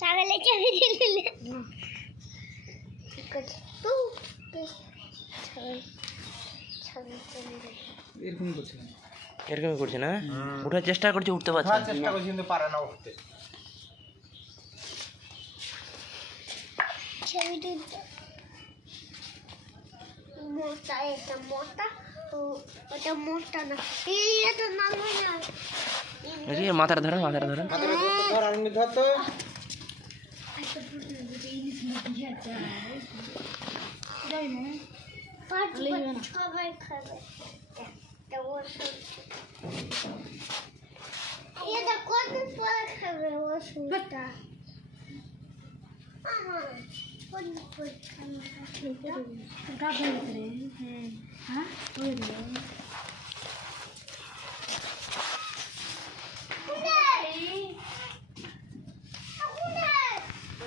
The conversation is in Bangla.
ছাগলে চাবি দিলে এরকমই করছে এরকমই করছে না? ওঠার চেষ্টা করছে, উঠতে পারছে না। চেষ্টা করছি কিন্তু পারে না উঠতে। ছবিটা মোটা, এটা মোটা, ওটা মোটা না, এটা নামবে না। মাথাটা ধরেন, মাথাটা ধরেন। ধর আমি ধর তো। সবাই খাবে এটা কতদিন পরে খাবে ওষুধটা? কতদিন পরে খাবে?